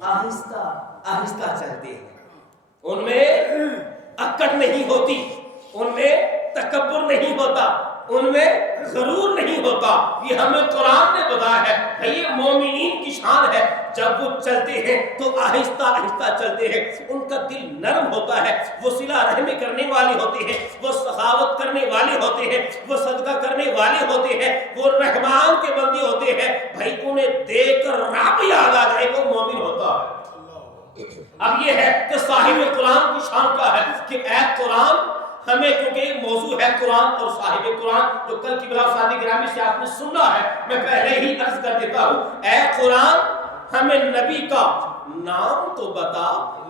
آہستہ آہستہ چلتے ہیں، ان میں اکڑ نہیں ہوتی، ان میں تکبر نہیں ہوتا، ان میں غرور نہیں ہوتا۔ یہ ہمیں قرآن نے بتایا ہے، یہ مومنین کی شان ہے۔ جب وہ چلتے ہیں تو آہستہ آہستہ چلتے ہیں، ان کا دل نرم ہوتا ہے، وہ صلہ رحمی کرنے والے ہوتے ہیں، وہ سخاوت کرنے والے ہوتے ہیں، وہ صدقہ کرنے والے ہوتے ہیں، وہ رحمان کے بندے ہوتے ہیں۔ بھائی انہیں دیکھ کر رب یاد آ جائے وہ مومن ہوتا ہے۔ اب یہ ہے کہ صاحب قرآن کی شان کیا ہے کہ اے قرآن ہمیں، کیونکہ یہ موضوع ہے قرآن اور صاحب قرآن، جو کل کی بلا ساتھی گرامی سے آپ نے سنا ہے، میں پہلے ہی عرض کر دیتا ہوں، اے قرآن ہمیں نبی کا نام تو بتا۔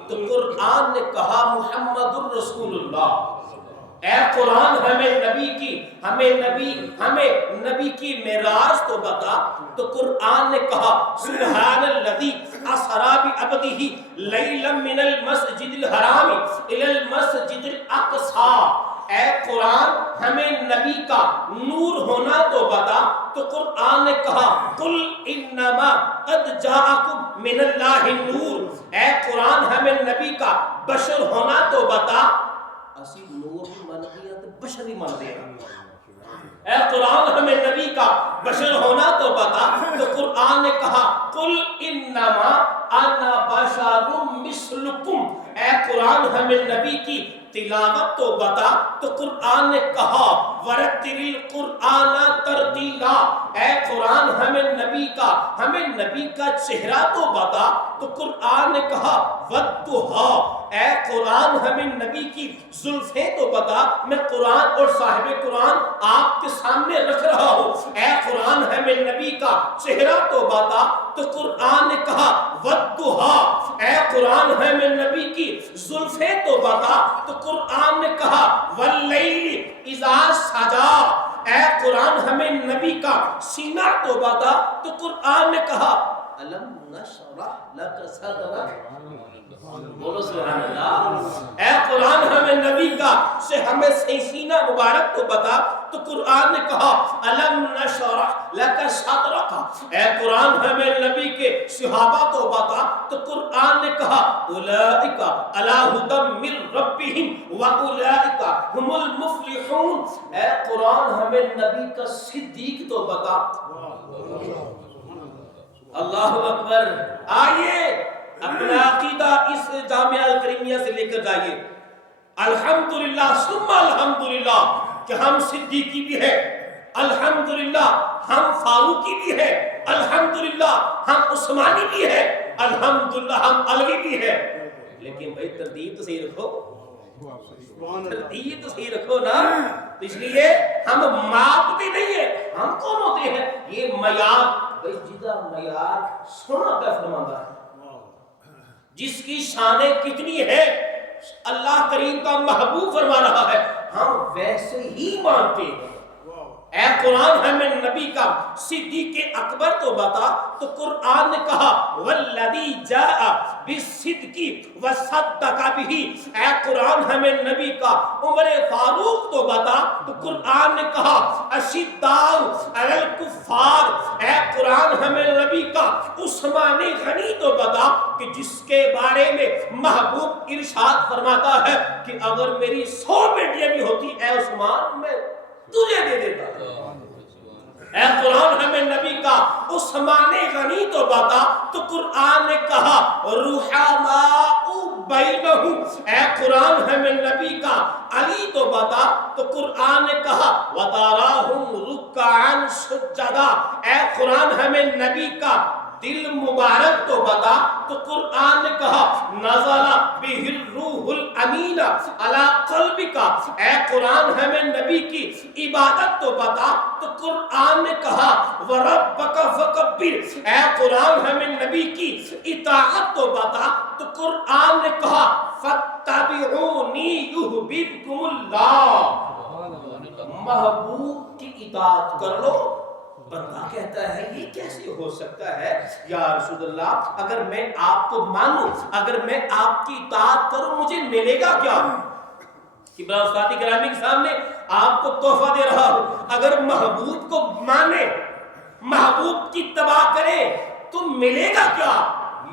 تو قرآن نے کہا محمد الرسول اللہ۔ اے قرآن ہمیں نبی کی معراج تو بتا۔ تو قرآن نے کہا سبحان الذی اسری بعبدہ لیلا من المسجد الحرام الی المسجد الاقصی۔ اے قرآن ہمیں نبی کا نور ہونا تو بتا۔ تو قرآن نے کہا قل انما قد جاءکم من اللہ نور۔ اے قرآن ہمیں نبی کا بشر ہونا تو بتا۔ اسی نور من گیا تو بشر ہی من دے گا۔ اے قرآن ہمیں نبی کا بشر ہونا تو بتا۔ تو قرآن نے کہا قل انما انا بشر مثلکم۔ اے قرآن ہمیں نبی کی تلاوت تو بتا۔ تو قرآن نے کہا ورتل القرآن ترتیلا۔ اے قرآن ہمیں نبی کا چہرہ تو بتا۔ تو قرآن نے کہا والضحیٰ۔ اے قرآن ہمیں نبی کی زلفیں تو بتا۔ میں قرآن اور صاحب قرآن آپ کے سامنے رکھ رہا ہوں، اے قرآن ہمیں نبی کا چہرہ تو بتا۔ تو قرآن نے کہا والضحیٰ۔ اے قرآن ہمیں نبی کی زلفیں تو بتا۔ تو قرآن نے کہا واللیل اذا سجا۔ اے قرآن ہمیں نبی کا سینہ تو بتا۔ تو قرآن نے کہا الم نشرح لک صدرک۔ بولو سبحان اللہ۔ اے قرآن ہمیں نبی کا ہمیں سینہ مبارک تو بتا۔ تو قرآن نے کہا الم نشرح لک صدرک۔ اے قرآن ہمیں نبی کے صحابہ تو بتا۔ تو قرآن نے کہا اولئک علی ھدی من ربہم واولئک ھم المفلحون۔ اے قرآن ہمیں نبی کا صدیق تو بتا۔ اللہ اکبر۔ آئیے اپنا عقیدہ اس جامعہ الکریمیہ سے لے کر جائیے۔ الحمدللہ ثم الحمدللہ کہ ہم صدیقی بھی ہیں، الحمدللہ ہم فاروقی بھی ہیں، الحمدللہ ہم عثمانی بھی ہیں، الحمدللہ ہم علوی بھی ہیں۔ لیکن بھائی ترتیب تو صحیح رکھو، ترتیب تو صحیح رکھو نا۔ تو اس لیے ہم ماپتے نہیں ہیں، ہم کون ہوتے ہیں؟ یہ معیار، بھائی جدا معیار سونا کا فرماتا ہے، جس کی شانیں کتنی ہے اللہ کریم کا محبوب فرما رہا ہے، ہم ویسے ہی مانتے ہیں۔ اے قرآن ہمیں نبی کا صدیق اکبر تو بتا۔ تو قرآن نے کہا والذی جاء بالصدق وصدق بہ۔ اے قرآن ہمیں نبی کا عمر فاروق تو بتا۔ تو قرآن نے کہا اشداء علی الکفار۔ اے قرآن ہمیں نبی کا عثمان غنی تو بتا کہ جس کے بارے میں محبوب ارشاد فرماتا ہے کہ اگر میری 100 بیٹیاں بھی ہوتی اے عثمان میں تجھے دے دیتا۔ اے قرآن ہمیں نبی کا عثمان غنی تو بتا۔ تو قرآن نے کہا رحماء بینہم۔ اے قرآن ہمیں نبی کا علی تو بتا۔ تو قرآن نے کہا وتراہم رکعا سجدا۔ اے قرآن ہمیں نبی کا دل مبارک تو بتا۔ تو قرآن نے کہا نزل بہ الروح الامین علی قلبک۔ اے قرآن ہمیں نبی کی عبادت تو بتا۔ تو قرآن نے کہا وربک فکبر۔ اے قرآن ہمیں نبی کی اطاعت تو بتا۔ تو قرآن نے کہا فاتبعونی یحببکم اللہ۔ محبوب کی اطاعت کر لو۔ بندہ کہتا ہے یہ کیسے ہو سکتا ہے یا رسول اللہ، اگر میں آپ کو مانوں، اگر میں آپ کی اطاعت کروں مجھے ملے گا کیا؟ کبرا استاد گرامی کے سامنے آپ کو تحفہ دے رہا ہوں، اگر محبوب کو مانے، محبوب کی اتباع کرے تو ملے گا کیا؟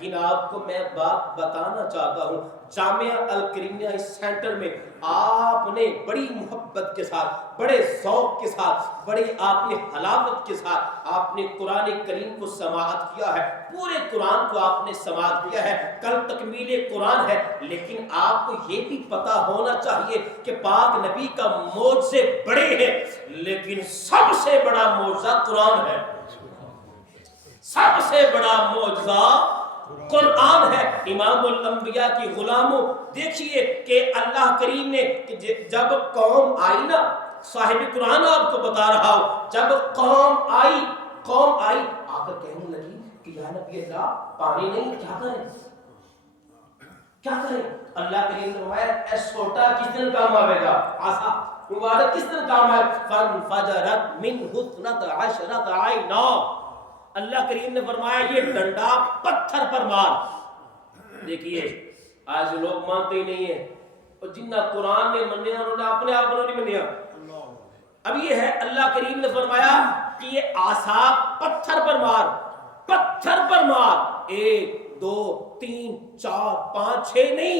لیکن آپ کو میں بات بتانا چاہتا ہوں، جامعہ الکریمیہ اس سینٹر میں آپ نے بڑی محبت کے ساتھ، بڑے ذوق کے ساتھ، بڑے آپ نے حلاوت کے ساتھ آپ نے قرآن کریم کو سماعت کیا ہے، پورے قرآن کو آپ نے سماعت کیا ہے، کل تکمیل قرآن ہے، لیکن آپ کو یہ بھی پتا ہونا چاہیے کہ پاک نبی کا معجزے بڑے ہیں، لیکن سب سے بڑا معجزہ قرآن ہے، سب سے بڑا معجزہ قرآن ہے۔ امام الانبیاء کی غلاموں، دیکھیے کہ اللہ کریم نے جب قوم آئی نا، صاحب قرآن آپ کو بتا رہا ہوں، جب قوم آئی آ کر کہنے لگی کہ یا نبی اللہ پانی نہیں، کیا کریں؟ اللہ کریم نے فرمایا اے سوٹا کس دن کام آئے گا، عصا مبارک کس دن کام آئے، فانفجرت منہ اثنتا عشرۃ عینا، اللہ کریم نے فرمایا یہ ڈنڈا پتھر پر مار۔ دیکھیے آج لوگ مانتے ہی نہیں ہیں، اور جنہ قرآن نے منیا انہوں نے اپنے آپ کو نہیں منیا۔ اب یہ ہے اللہ کریم نے فرمایا کہ یہ عصا پتھر پر مار، 1 2 3 4 5 6 نہیں،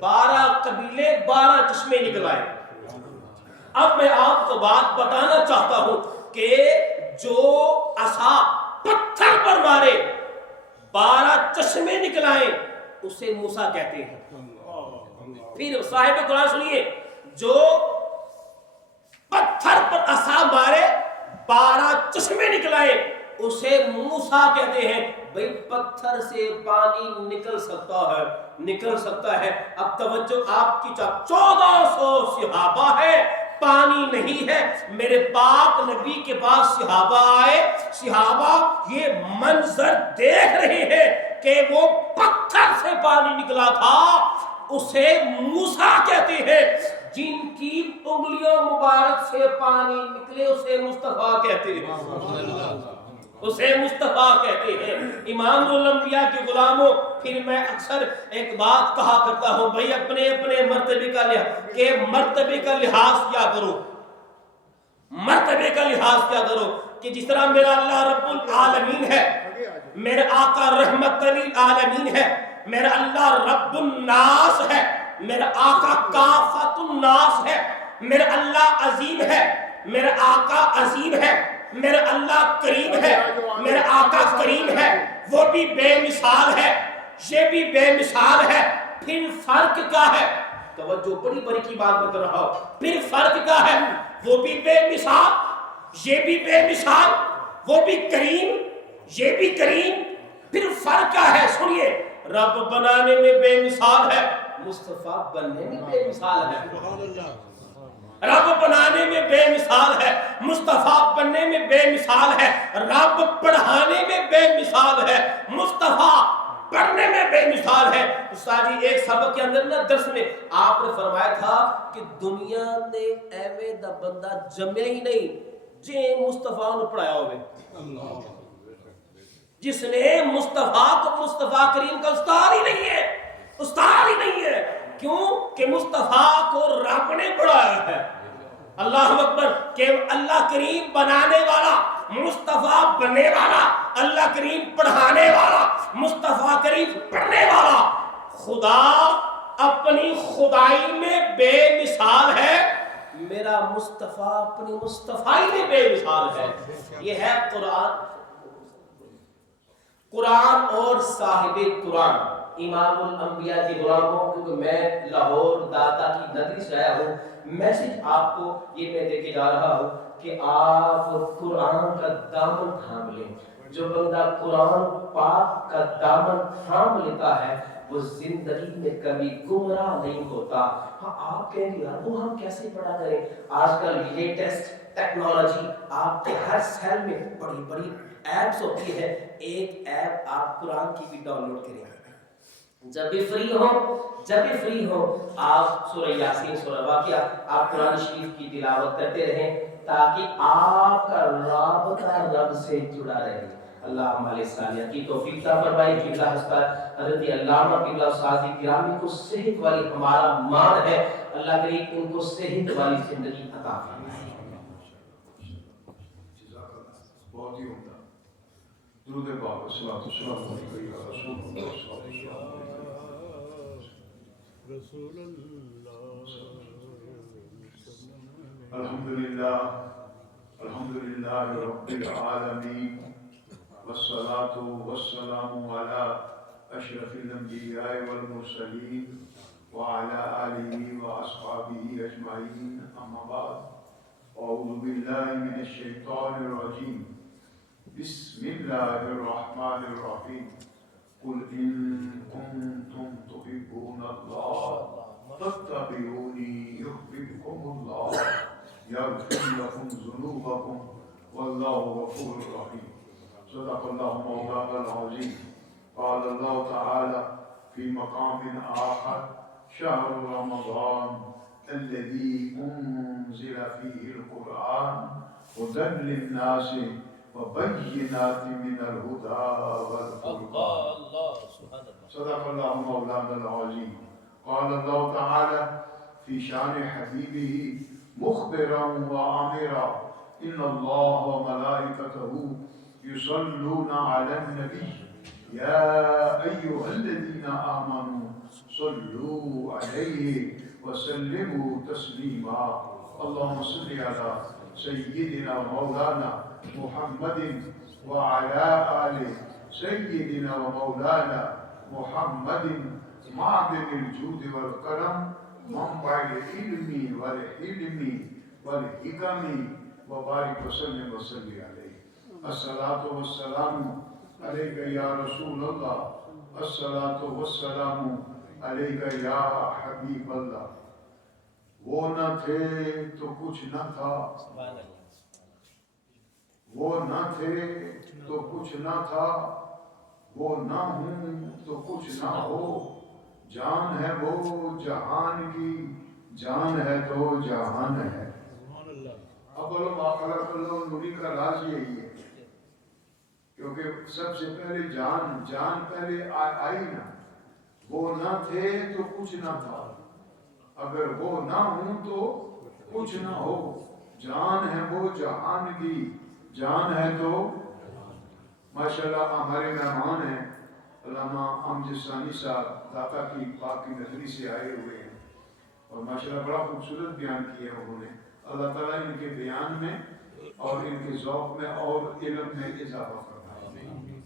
12 قبیلے 12 چشمے نکل آئے۔ اب میں آپ کو بات بتانا چاہتا ہوں کہ جو عصا پتھر پر مارے 12 چشمے نکل آئے اسے موسیٰ کہتے ہیں۔ پھر صاحب قرآن سنیے، جو پتھر پر عصا مارے 12 چشمے نکل آئے اسے موسیٰ کہتے ہیں۔ بھئی پتھر سے پانی نکل سکتا ہے۔ اب توجہ آپ کی 1400 صحابہ ہے، پانی نہیں ہے، میرے پاک نبی کے پاس صحابہ آئے، صحابہ یہ منظر دیکھ رہے ہیں کہ وہ پتھر سے پانی نکلا تھا، اسے موسیٰ کہتے ہیں۔ جن کی انگلیوں مبارک سے پانی نکلے اسے مصطفیٰ کہتے ہیں، اسے مصطفیٰ کہتے ہیں۔ امام الانبیاء کے غلاموں، پھر میں اکثر ایک بات کہا کرتا ہوں، بھئی اپنے مرتبے کا لحاظ کیا کرو، کہ جس طرح میرا اللہ رب العالمین ہے، میرے آقا رحمت للعالمین ہے، میرا اللہ رب الناس ہے، میرا آقا کافت الناس ہے، میرا اللہ عظیم ہے، میرا آقا عظیم ہے، میرا اللہ کریم ہے، میرا آقا کریم ہے، وہ بھی بے مثال ہے، یہ بھی بے مثال ہے۔ پھر فرق کیا ہے؟ توجہ، بڑی کی بات میں کر رہا ہوں، پھر فرق کیا ہے؟ وہ بھی بے مثال، یہ بھی بے مثال، وہ بھی کریم، یہ بھی کریم، پھر فرق کیا ہے؟ سنیے، رب بنانے میں بے مثال ہے، مصطفیٰ بننے میں بے مثال ہے۔ رب بنانے میں بے مثال ہے، مصطفیٰ بننے میں بے مثال ہے۔ رب پڑھانے میں بے مثال ہے، مصطفیٰ پڑھنے میں بے مثال ہے۔ استاد جی ایک سبق کے اندر نا درس میں آپ نے فرمایا تھا کہ دنیا نے ایویں دا بندہ جمع ہی نہیں جے مصطفیٰ نے پڑھایا ہوئے، جس نے مصطفیٰ کو مصطفیٰ کریم کا استاد ہی نہیں ہے۔ کیوں کہ مصطفیٰ کو رب نے پڑھایا ہے۔ اللہ اکبر، کہ اللہ کریم بنانے والا، مصطفیٰ بننے والا، اللہ کریم پڑھانے والا، مصطفیٰ کریم پڑھنے والا۔ خدا اپنی خدائی میں بے مثال ہے، میرا مصطفیٰ اپنی مصطفائی میں بے مثال ہے۔ یہ ہے قرآن اور صاحب قرآن، امام الانبیاء کی غلاموں، کیونکہ میں لاہور داتا کی نگری سے آیا ہوں، میسج آپ کو یہ میں دے کے جا رہا ہوں کہ آپ قرآن کا دامن تھام لیں۔ جو بندہ قرآن پاک کا دامن تھام لیتا ہے وہ زندگی میں کبھی گمراہ نہیں ہوتا۔ ہاں آپ کہیں گے یار وہ ہم کیسے پڑھا کریں؟ آج کل لیٹسٹ ٹیکنالوجی، آپ کے ہر سیل میں بڑی ایپس ہوتی ہے، ایک ایپ آپ قرآن کی بھی ڈاؤن لوڈ کریں، جب بھی فری ہو آپ سورہ یاسین، سورہ واقعہ، آپ قرآن شریف کی تلاوت کرتے رہیں تاکہ آپ کا رابطہ رب سے جڑا رہے۔ اللہ ہمارے صالحہ کی توفیق عطا فرمائے۔ قبلہ حضرت علامہ قبلہ استاد گرامی کو صحت والی ہمارا مان ہے، اللہ کریم ان کو صحت والی زندگی عطا فرمائے۔ بہت ہی عمدہ۔ درود پاک الصلوۃ والسلام علیہ یا رسول اللہ صلی اللہ علیہ وسلم. الحمدللہ الحمدللہ رب العالمین والصلاة والسلام علی اشرف الانبیاء والمرسلین وعلى آلہ واصحابہ اجمعین. اما بعد، اعوذ باللہ من الشیطان الرجیم. بسم اللہ الرحمن الرحیم. قل ان کنتم تحبون اللہ فاتبعونی یحببکم اللہ یغفر لکم ذنوبکم واللہ غفور رحیم. صدق اللہ مولانا العظیم. قال اللہ تعالی فی مقام آخر شهر رمضان الذي أنزل فيه القرآن هدى للناس وبينات من الهدى والفرقان. صدق الله مولانا العظيم. قال الله تعالى في شان حبيبه مخبرا وآمرا إن الله وملائكته يصلون على النبي يا أيها الذين آمنوا صلوا عليه وسلموا تسليما. اللهم صل على سيدنا ومولانا محمد وعلى آل سيدنا ومولانا محمد معدن الجود والكرم منبع العلم والحلم والحكم وبارك وسلم وصل عليه. الصلاة والسلام عليك يا رسول الله. الصلاة والسلام علیکہ یا حبیب اللہ. وہ نہ تھے تو کچھ نہ تھا، وہ نہ تھے تو کچھ نہ تھا، وہ نہ ہوں تو کچھ نہ ہو. جان ہے وہ جہان کی، جان ہے تو جہان ہے. اول ما خلق اللہ نبی کا راز یہی ہے، کیونکہ سب سے پہلے جان پہلے آئی نا. وہ نہ تھے تو کچھ نہ تھا، اگر وہ نہ ہوں تو کچھ نہ ہو. جان ہے وہ جہان کی، جان ہے تو. ماشاءاللہ ہمارے مہمان ہیں علامہ امجد ثانی صاحب، داتا کی پاک کی نگری سے آئے ہوئے ہیں، اور ماشاءاللہ بڑا خوبصورت بیان کیا انہوں نے. اللہ تعالیٰ ان کے بیان میں اور ان کے ذوق میں اور علم میں اضافہ فرمائے.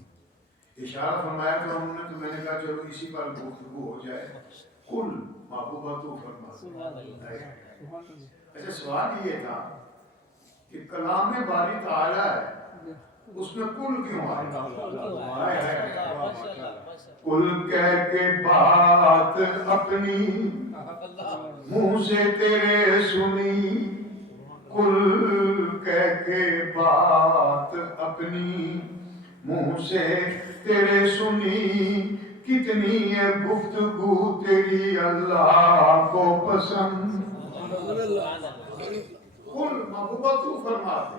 اشارہ فرمایا تھا انہوں نے، تو میں نے کہا چلو اسی پر گفتگو ہو جائے. کل محبوبہ تو فرما. اچھا، سوال یہ تھا کہ کلام باری تعالی ہے، اس میں کل کیوں آئے؟ کل کہہ کے بات اپنی منہ سے تیرے سنی، کل کہہ کے بات اپنی منہ سے تیرے سنی، کتنی ہے گفتگو تیری اللہ کو پسند. قل محبوبہ تو فرما دے.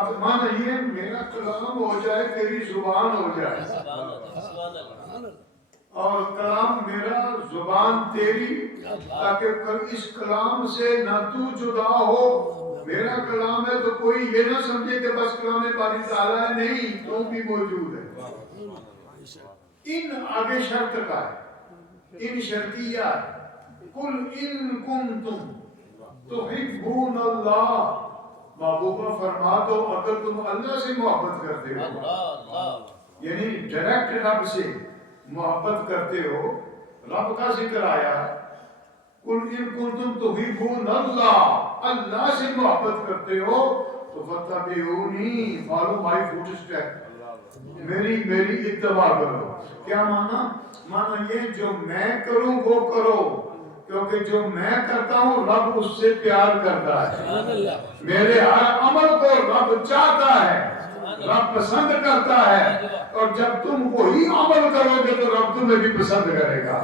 اب مانا یہ میرا کلام ہو جائے، تیری زبان ہو جائے، اور کلام میرا زبان تیری، تاکہ اس کلام سے نہ تو جدا ہو. میرا کلام ہے تو کوئی یہ نہ سمجھے کہ بس کلام باری تعالیٰ ہے، نہیں، تو بھی موجود ہے. ان آگے شرط کا ہے، ان شرطیہ ہے. قل ان کنتم تحبون اللہ. محبوبہ فرما دو اگر تم اللہ سے محبت کرتے ہو، یعنی ڈائریکٹ رب سے محبت کرتے ہو. رب کا ذکر آیا ہے. قل ان کنتم تحبون اللہ، اللہ سے محبت کرتے ہو تو فتبعونی، فالو مائی فوٹ اسٹیپ، میری اتباع کرو. کیا مانا؟ مانا یہ جو میں کروں وہ کرو، کیونکہ جو میں کرتا ہوں رب اس سے پیار کرتا ہے. میرے ہر عمل کو رب چاہتا ہے، رب پسند کرتا ہے، اور جب تم وہی عمل کرو گے تو رب تمہیں بھی پسند کرے گا.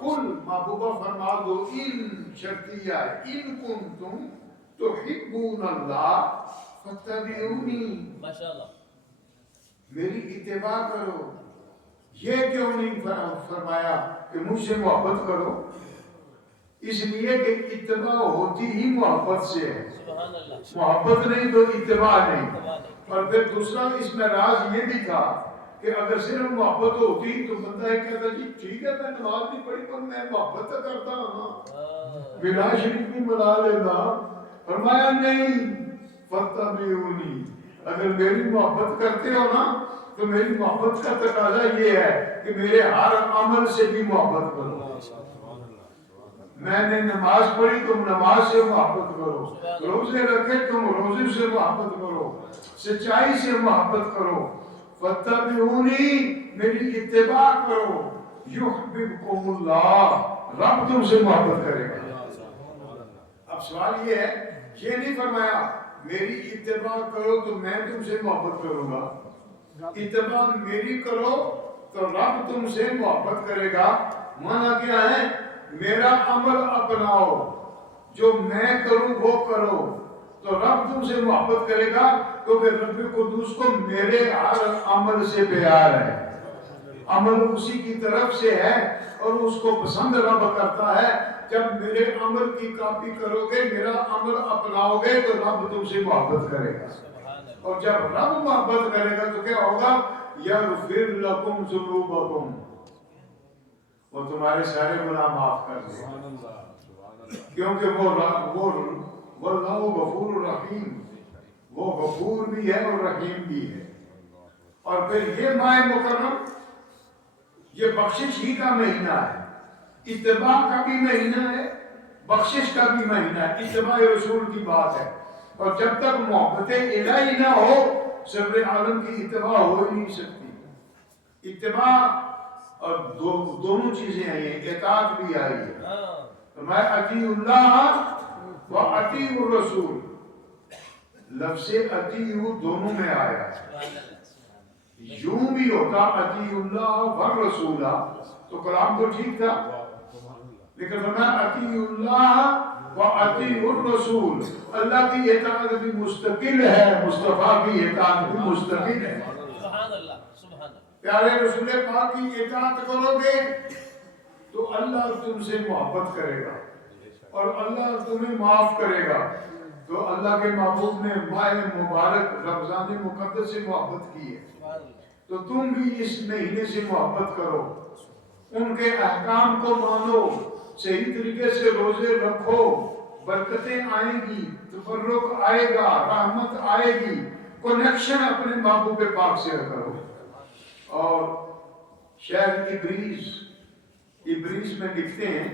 قل محبوبہ فرما دو، ان شرطیہ ان کنتم تحبون اللہ فاتبعونی، میری اتباع کرو. یہ کیوں نہیں فرمایا کہ مجھ سے محبت کرو؟ اس لیے کہ اتباع ہوتی ہی محبت سے ہے. محبت نہیں تو اتباع نہیں. اور پھر دوسرا اس میں راز یہ بھی تھا کہ اگر صرف محبت ہوتی تو بندہ یہ کہتا جی ٹھیک ہے میں نماز نہیں پڑھی پر میں محبت تو کرتا ہوں بلا شریف بھی ملا لیتا. فرمایا نہیں فاتبعونی، اگر میری محبت کرتے ہو نا تو میری محبت کا تقاضا یہ ہے کہ میرے ہر عمل سے بھی محبت کرو. میں نے نماز پڑھی تم نماز سے محبت کرو، روزے رکھے تم روزے سے محبت کرو، سچائی سے محبت کرو. فاتبعونی، میری اتباع کرو. یحببکم اللہ، رب تم سے محبت کرے گا. اب سوال یہ ہے، یہ نہیں فرمایا میری اتباع کرو تو میں تم سے محبت کروں گا. اتباع میری کرو تو رب تم سے محبت کرے گا. مانا کیا ہے؟ میرا عمل اپناؤ، جو میں کروں وہ کرو تو رب تم سے محبت کرے گا. کیونکہ رب قدوس کو میرے ہر عمل سے پیار ہے، عمل اسی کی طرف سے ہے اور اس کو پسند رب کرتا ہے. جب میرے عمل کی کاپی کرو گے، میرا عمل اپناؤ گے تو رب تم سے محبت کرے گا. اور جب رب محبت کرے گا تو کیا ہوگا؟ یغفر لکم ذنوبکم، وہ تمہارے سارے گناہ معاف کر دے گا. کیونکہ وہ غفور الرحیم، وہ غفور بھی ہے اور رحیم بھی ہے. اور پھر یہ ماہ مکرم یہ بخشش ہی کا مہینہ ہے، اتباع کا بھی مہینہ ہے، بخشش کا بھی مہینہ ہے. اتباع رسول کی بات ہے. اور جب تک محبت الہی نہ ہو سرور عالم کی اتباع ہو ہی نہیں سکتی. اتباع اور دونوں چیزیں آئی ہیں، اطاعت بھی آئی ہے. میں اطیع اللہ و اطیع الرسول، لفظ اطیع دونوں میں آیا ہے. یوں بھی ہوتا اطیع اللہ والرسول تو کلام تو ٹھیک تھا، لیکن فرمایا اطیع اللہ و اطیع الرسول، اللہ کی اطاعت بھی مستقل ہے، مصطفیٰ کی اطاعت بھی مستقل ہے. پیارے رسول پاک کی اطاعت کرو گے تو اللہ تم سے محبت کرے گا اور اللہ تمہیں معاف کرے گا. تو اللہ کے محبوب نے ماہ مبارک رمضان مقدس سے محبت کی ہے، تو تم بھی اس مہینے سے محبت کرو، ان کے احکام کو مانو، صحیح طریقے سے روزے رکھو، برکتیں آئیں گی، تبرک آئے گا، رحمت آئے گی. کنیکشن اپنے محبوب پاک سے کرو. اور شیخ ابریز میں لکھتے ہیں،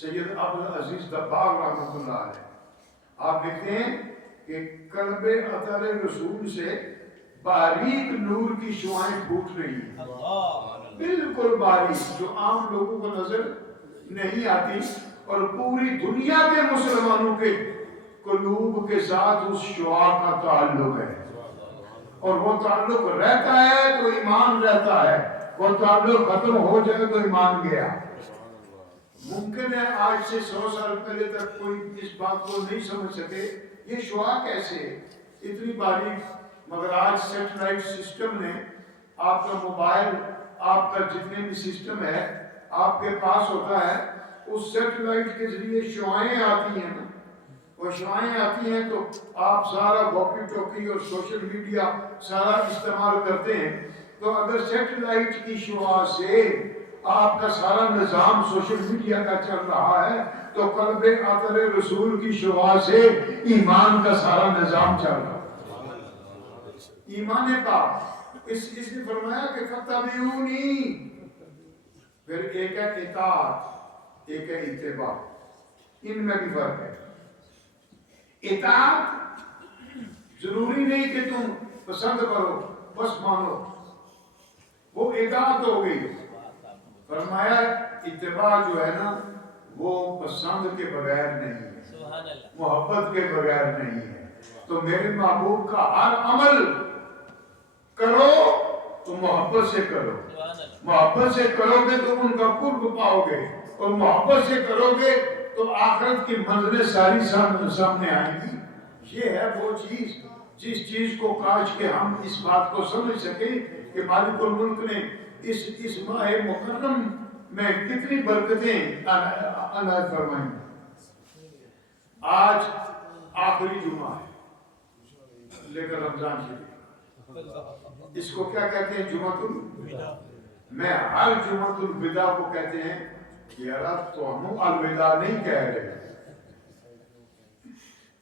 سید عبدالعزیز دباغ رحمۃ اللہ علیہ، آپ لکھتے ہیں کہ قلب اطہر رسول سے باریک نور کی شعائیں پھوٹ رہی ہیں، بالکل باریک، جو عام لوگوں کو نظر نہیں آتی. اور پوری دنیا کے مسلمانوں کے قلوب کے ساتھ اس شعاع کا تعلق ہے، اور وہ تعلق رہتا ہے تو ایمان رہتا ہے، وہ تعلق ختم ہو جائے تو ایمان گیا. ممکن ہے آج سے 100 سال پہلے تک کوئی اس بات کو نہیں سمجھ سکے یہ شعاع کیسے اتنی باریک، مگر آج سیٹلائٹ سسٹم نے آپ کا موبائل، آپ کا جتنے بھی سسٹم ہے آپ کے پاس ہوتا ہے، اس سیٹلائٹ کے ذریعے شعائیں آتی ہیں نا، وہ شعائیں آتی ہیں تو آپ سارا واکی ٹوکی اور سوشل میڈیا سارا استعمال کرتے ہیں. تو اگر سیٹلائٹ کی شعاع سے آپ کا سارا نظام سوشل میڈیا کا چل رہا ہے تو قلب اطہر رسول کی شعاع سے ایمان کا سارا نظام چل رہا ہے. ایمان پاک اس نے فرمایا کہ فاتبعونی، پھر ایک ہے اطاعت، ایک ہے اتباع، ان میں بھی فرق ہے. اطاعت ضروری نہیں کہ تم پسند کرو بس مانو، وہ اطاعت ہو گئی. فرمایا اتباع جو ہے نا وہ پسند کے بغیر نہیں ہے، محبت کے بغیر نہیں ہے. تو میرے محبوب کا ہر عمل کرو تو محبت سے کرو، محبت سے کرو گے تو ان کا قرب پاؤ گے، اور محبت سے کرو گے تو آخرت کی منزلیں ساری سامنے آئیں گی. یہ ہے وہ چیز جس چیز کو کاش کہ ہم اس بات کو سمجھ سکیں کہ مالک الملک نے اس ماہ مکرم میں کتنی برکتیں عنایت فرمائیں. آج آخری جمعہ ہے لیکن رمضان شریف اس کو کیا کہتے ہیں؟ جمعۃ الوداع. میں ہر جمعۃ الوداع کو کہتے ہیں یار تو ہم الوداع نہیں کہہ رہے،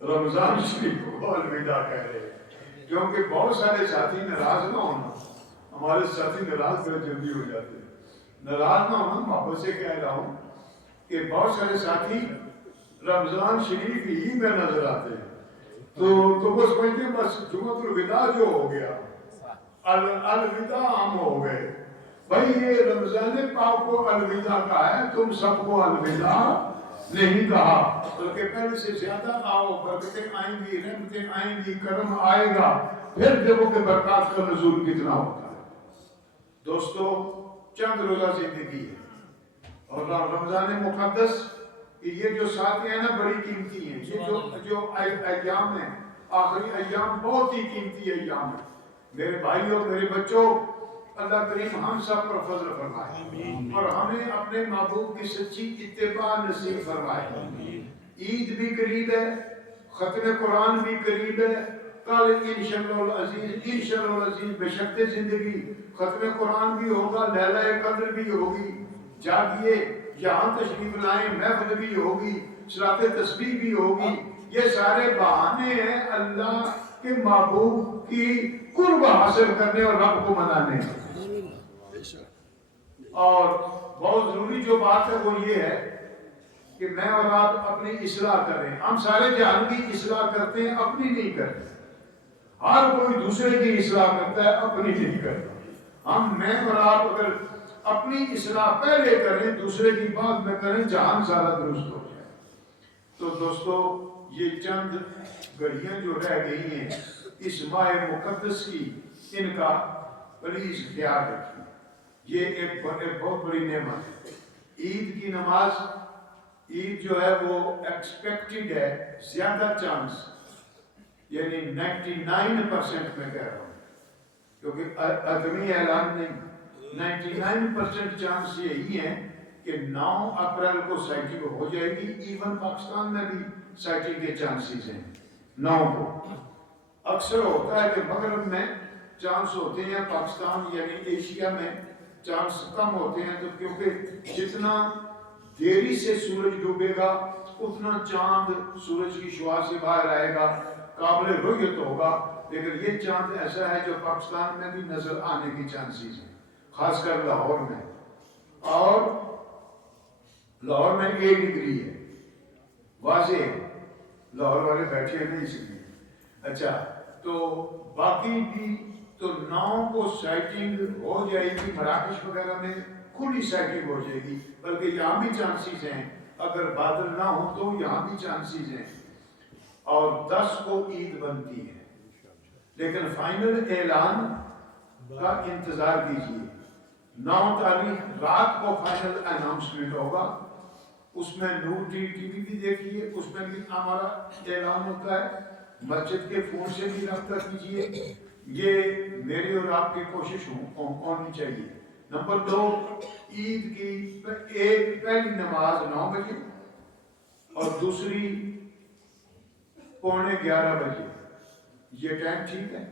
رمضان شریف کو الوداع کہہ رہے ہیں، کیونکہ بہت سارے ساتھی ناراض نہ ہونا، ہمارے ساتھی ناراض بہت جلدی ہو جاتے ہیں، ناراض نہ ہونا، محبت سے کہہ رہا ہوں کہ بہت سارے ساتھی رمضان شریف ہی میں نظر آتے ہیں، تو وہ سمجھتے ہیں بس جمعۃ الوداع جو ہو گیا، الوداع ہم ہو گئے. بھائی یہ رمضان پاک کو الوداع کہا ہے، تم سب کو الوداع نہیں کہا، بلکہ پہلے سے زیادہ آؤ، برکتیں آئیں گی، رحمتیں آئیں گی، کرم آئے گا، پھر دیکھو کہ برکات کا نزول کتنا ہوتا ہے. دوستو چند روزہ زندگی ہے اور رمضان مقدس یہ جو ساتھ ہیں نا بڑی قیمتی ہیں، یہ جو ایام ہیں، آخری ایام بہت ہی قیمتی ایام ہیں. میرے بھائیوں، میرے بچوں، اللہ کریم ہم سب پر فضل فرمائے اور ہمیں اپنے محبوب کی سچی اتباع نصیب فرمائے. عید بھی قریب ہے، ختم قرآن بھی قریب ہے، کل انشاءاللہ العزیز بشرط زندگی ختم قرآن بھی ہوگا، لیلہ قدر بھی ہوگی. جاگیے، یہاں تشریف لائیں، محفل بھی ہوگی، صلاۃ تسبیح بھی ہوگی. یہ سارے بہانے ہیں اللہ کے محبوب کی قرب حاصل کرنے اور رب کو منانے. اور بہت ضروری جو بات ہے وہ یہ ہے کہ میں اور آپ اپنی اصلاح کریں. ہم سارے جہان کی اصلاح کرتے ہیں، اپنی نہیں کرتے. ہر کوئی دوسرے کی اصلاح کرتا ہے، اپنی نہیں کرتا. میں اور آپ اگر اپنی اصلاح پہلے کریں، دوسرے کی بعد میں کریں، جہان سارا درست ہو جائے. تو دوستو یہ چند گھڑیاں جو رہ گئی ہیں اس ماہ مقدس کی، ان کا پلیز خیال رکھیے. یہ ایک بہت بڑی نعمت ہے. عید کی نماز، عید جو ہے وہ ایکسپیکٹڈ ہے، زیادہ چانس، یعنی 99% میں کہہ رہا ہوں، کیونکہ عدمی اعلان نہیں، 99% چانس یہی ہے کہ 9 اپریل کو سائٹنگ ہو جائے گی. ایون پاکستان میں بھی سائٹنگ کے چانسز ہیں 9 کو. اکثر ہوتا ہے کہ مغرب میں چانس ہوتے ہیں، پاکستان یعنی ایشیا میں چانس کم ہوتے ہیں. تو کیونکہ جتنا دیری سے سورج ڈوبے گا اتنا چاند سورج کی شعاع سے باہر آئے گا، قابل رؤیت ہوگا. لیکن یہ چاند ایسا ہے جو پاکستان میں بھی نظر آنے کی چانسز ہیں، خاص کر لاہور میں. اور لاہور میں 1 ڈگری ہے، واضح ہے، لاہور والے بیٹھے ہیں نہیں اس لیے. اچھا، تو باقی بھی تو 9 کو سائٹنگ ہو جائے گی. مراکش وغیرہ میں کھلی سائٹنگ ہو جائے گی، بلکہ یہاں بھی چانسز ہیں، اگر بادل نہ ہو تو یہاں بھی چانسز ہیں. اور 10 کو عید بنتی ہے، لیکن فائنل اعلان کا انتظار کیجیے. 9 تاریخ رات کو فائنل اناؤنسمنٹ ہوگا. اس میں نور ٹی وی بھی دیکھیے، اس میں بھی ہمارا اعلان ہوتا ہے. مسجد کے فون سے بھی رابطہ کیجیے. یہ میری اور آپ کی کوشش ہونی چاہیے. نمبر 2، عید کی پہلی نماز 9 بجے اور دوسری 11:15 بجے. یہ ٹائم ٹھیک ہے؟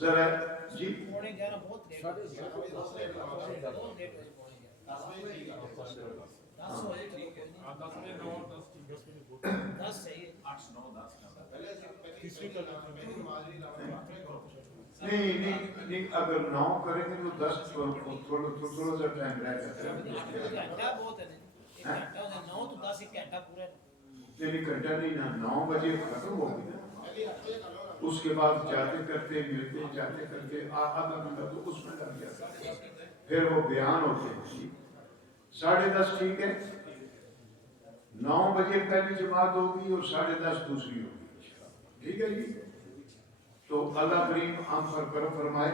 ذرا جی 11:30 بہت لیٹ ہے. 10 صحیح ہے. نہیں، اگر 9 کریں گے تو 10 تھوڑا سا ٹائم رہ جاتا ہے. گھنٹہ بہت ہے، 1 گھنٹہ 9 تو 10 1 گھنٹہ پورا. نہیں، گھنٹہ نہیں نا، 9 بجے ختم ہوگی نا. اس کے بعد جاتے کرتے ملتے جاتے کرتے آدھا گھنٹہ تو اس میں لگ جاتا ہے. پھر وہ بیان ہوتے ہیں. 10:30 ٹھیک ہے. 9 بجے پہلی جماعت ہوگی اور 10:30 دوسری ہوگی. ٹھیک ہے جی. تو اللہ کریم ہم پر کرم فرمائے.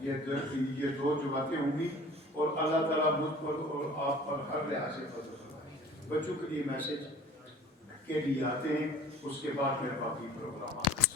یہ 2 جماعتیں ہوں گی اور اللہ تعالیٰ مجھ پر اور آپ پر ہر لحاظ سے فضل فرمائے. بچوں کے لیے میسج کے لیے آتے ہیں، اس کے بعد میرا باقی پروگرام آتا ہے.